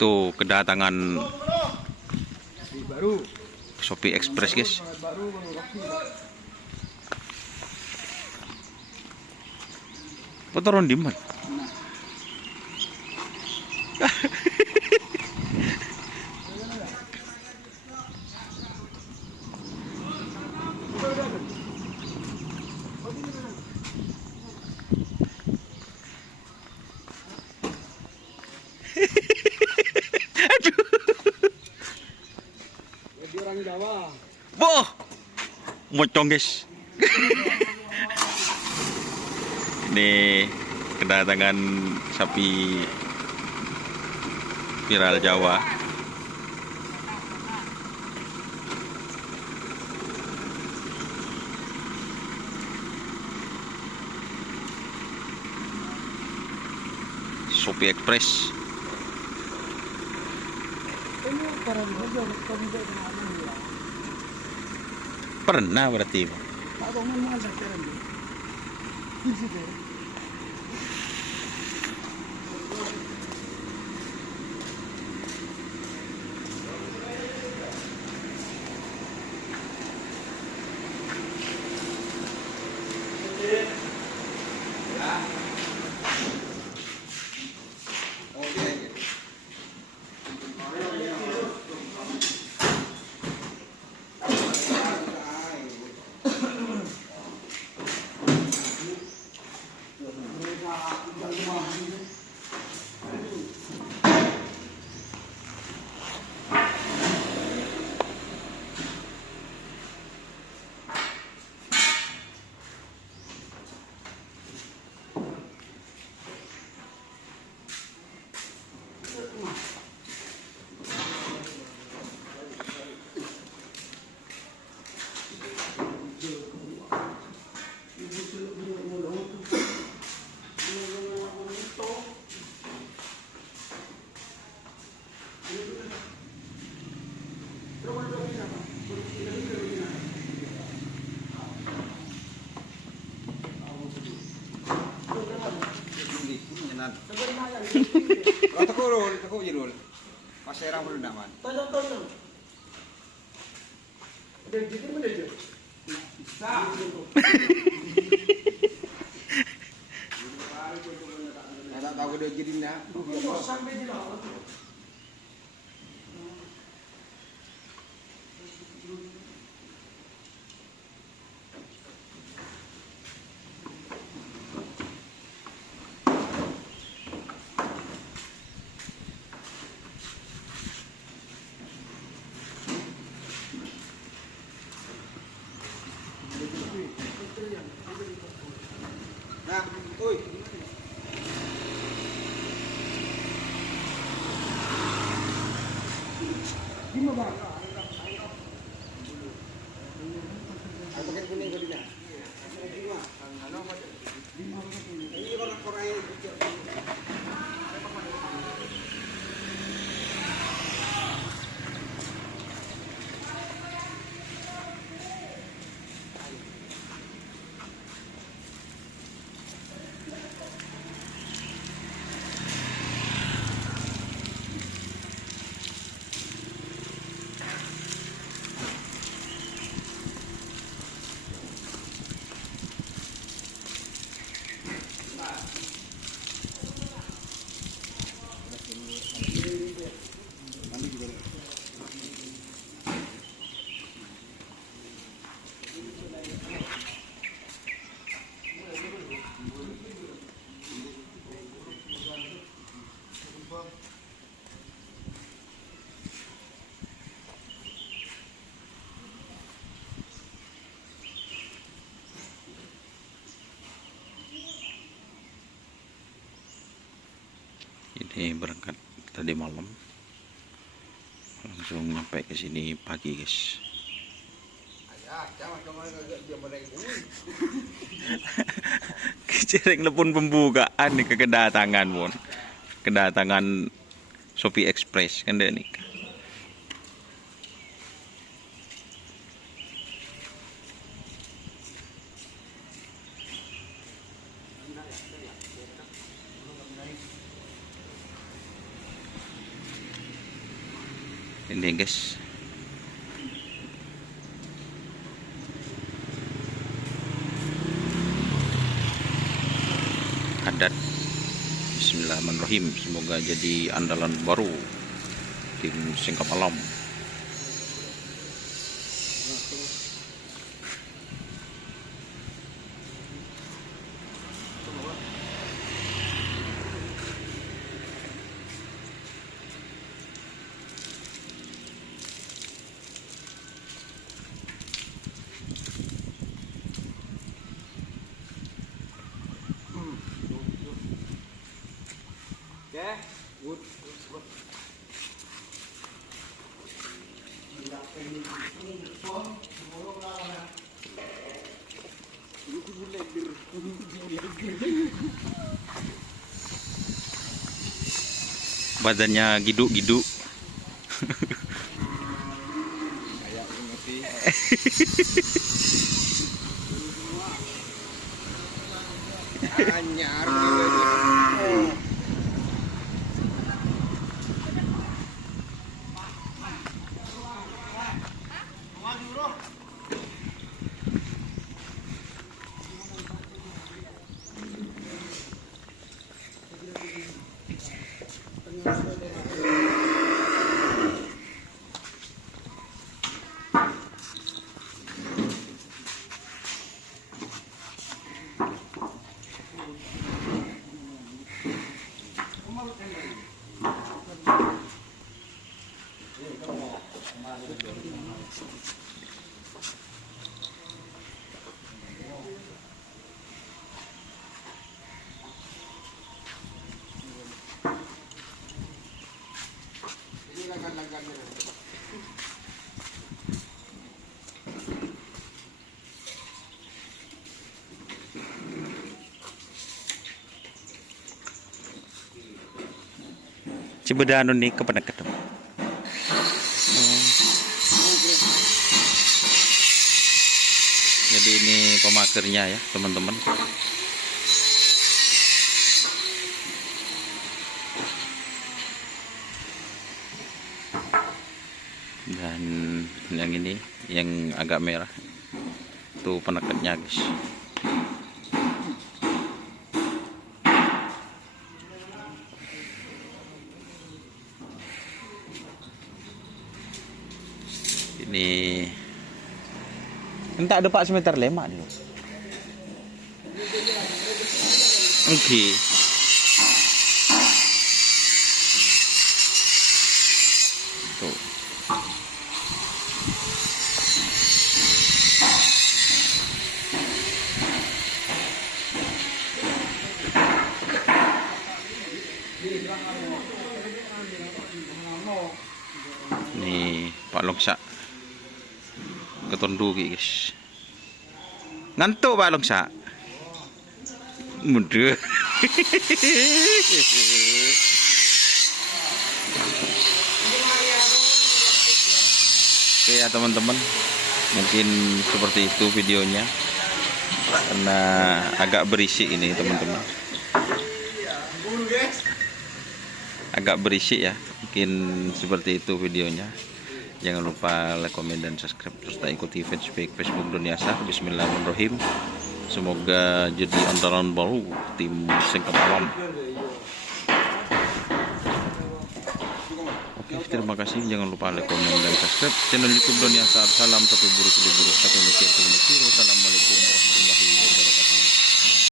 Tuh kedatangan baru Shopee Express guys. Foto di mana? Jadi orang Jawa. Boh, mocong guys. Ini kedatangan sapi viral Jawa. Shopee Express. Pernah berarti. Teko jirul. Pasera mulu naman. Tonton. Udah gitu mana aja? Bisa. Ada tahu udah jadi ndak? Sampai di laut. Nah, tuh. Gimana, Bang? Aku pakai kuning tadinya. Ini orang Korea. Ini berangkat tadi malam, langsung nyampe ke sini pagi guys. Kicereng lepun pembukaan nih kedatangan mon, kedatangan Shopee Express kan deh nih. Ini guys. Adat. Bismillahirrahmanirrahim. Semoga jadi andalan baru tim Singkap Alam. Okay, good. Badannya giduk-giduk. Kayak ngerti. Anyar. Ini langgan-langgannya. Cibedano nih kepada ketemu. Jadi ini pemakernya ya teman-teman. Dan yang ini yang agak merah tuh penekatnya guys. Ini entah ada 4 meter lemak dulu. Oke. Tuh. Nih Pak Longsa ketondu guys. Ngantuk Pak Longsa. Mudah. Oke ya teman-teman, mungkin seperti itu videonya karena agak berisik ini teman-teman. Agak berisik ya, mungkin seperti itu videonya. Jangan lupa like, komen, dan subscribe. Terus tak ikuti Facebook Dunia Sar. Bismillahirrahmanirrahim. Semoga jadi andalan baru tim Singkap Alam. Oke, terima kasih. Jangan lupa like, komen, dan subscribe channel YouTube Dunia Sar. Salam satu buru.